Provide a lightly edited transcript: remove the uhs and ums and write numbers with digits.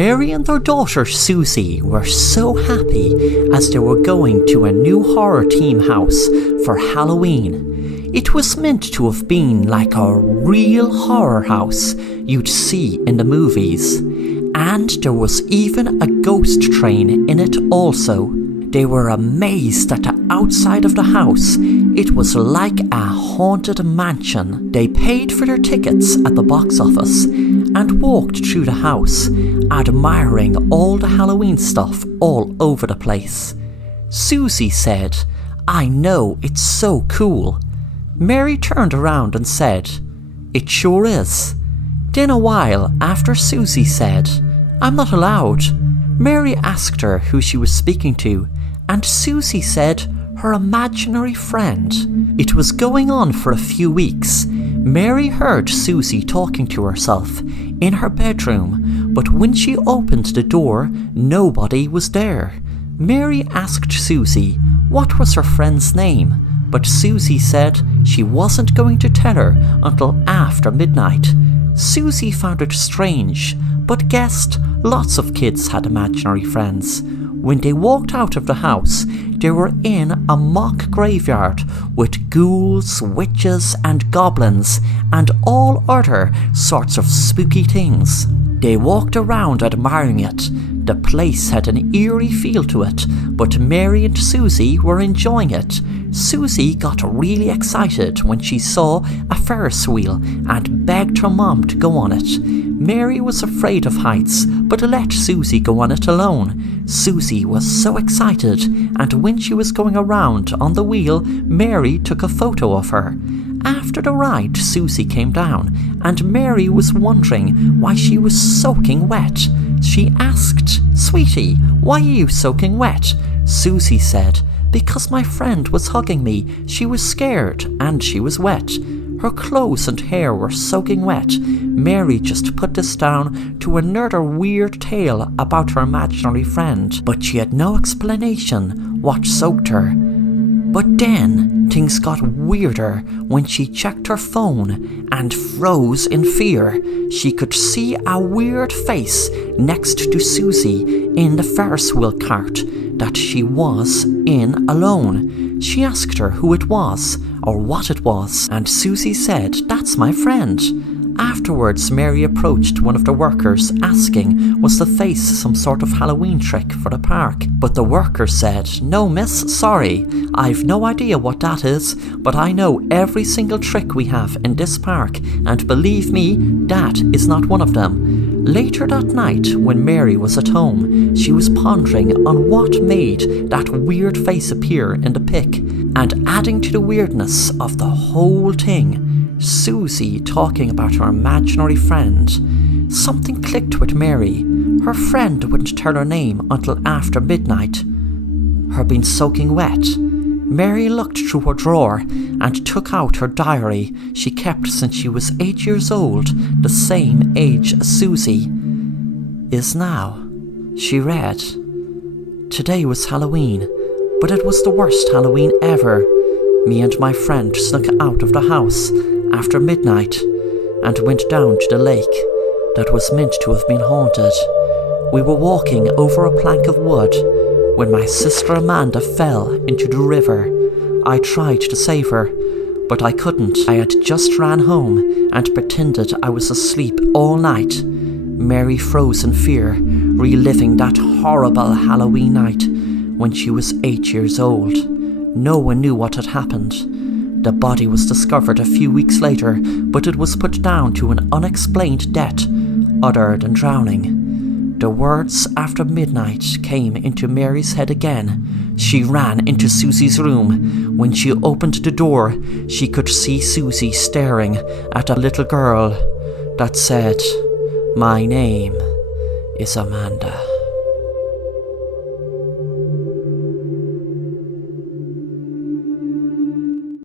Mary and their daughter Susie were so happy as they were going to a new horror theme house for Halloween. It was meant to have been like a real horror house you'd see in the movies, and there was even a ghost train in it also. They were amazed at the outside of the house. It was like a haunted mansion. They paid for their tickets at the box office and walked through the house, admiring all the Halloween stuff all over the place. Susie said, "I know, it's so cool." Mary turned around and said, "It sure is." Then a while after Susie said, "I'm not allowed." Mary asked her who she was speaking to, and Susie said her imaginary friend. It was going on for a few weeks. Mary heard Susie talking to herself in her bedroom, but when she opened the door, nobody was there. Mary asked Susie what was her friend's name, but Susie said she wasn't going to tell her until after midnight. Susie found it strange, but guessed lots of kids had imaginary friends. When they walked out of the house, they were in a mock graveyard with ghouls, witches and goblins and all other sorts of spooky things. They walked around admiring it. The place had an eerie feel to it, but Mary and Susie were enjoying it. Susie got really excited when she saw a Ferris wheel and begged her mom to go on it. Mary was afraid of heights, but let Susie go on it alone. Susie was so excited, and when she was going around on the wheel, Mary took a photo of her. After the ride, Susie came down, and Mary was wondering why she was soaking wet. She asked, "Sweetie, why are you soaking wet?" Susie said, "Because my friend was hugging me. She was scared, and she was wet." Her clothes and hair were soaking wet. Mary just put this down to another weird tale about her imaginary friend, but she had no explanation what soaked her. But then things got weirder when she checked her phone and froze in fear. She could see a weird face next to Susie in the Ferris wheel cart that she was in alone. She asked her who it was or what it was, and Susie said, "That's my friend." Afterwards, Mary approached one of the workers asking was the face some sort of Halloween trick for the park, but the worker said, "No miss, sorry, I've no idea what that is, but I know every single trick we have in this park, and believe me, that is not one of them." Later that night, when Mary was at home, she was pondering on what made that weird face appear in the pic, and adding to the weirdness of the whole thing, Susie talking about her imaginary friend. Something clicked with Mary. Her friend wouldn't tell her name until after midnight. Her being soaking wet. Mary looked through her drawer and took out her diary she kept since she was 8 years old, the same age as Susie is now. She read, "Today was Halloween, but it was the worst Halloween ever. Me and my friend snuck out of the house after midnight and went down to the lake that was meant to have been haunted. We were walking over a plank of wood when my sister Amanda fell into the river. I tried to save her, but I couldn't. I had just ran home and pretended I was asleep all night." Mary froze in fear, reliving that horrible Halloween night when she was 8 years old. No one knew what had happened. The body was discovered a few weeks later, but it was put down to an unexplained death other than drowning. The words "after midnight" came into Mary's head again. She ran into Susie's room. When she opened the door, she could see Susie staring at a little girl that said, "My name is Amanda."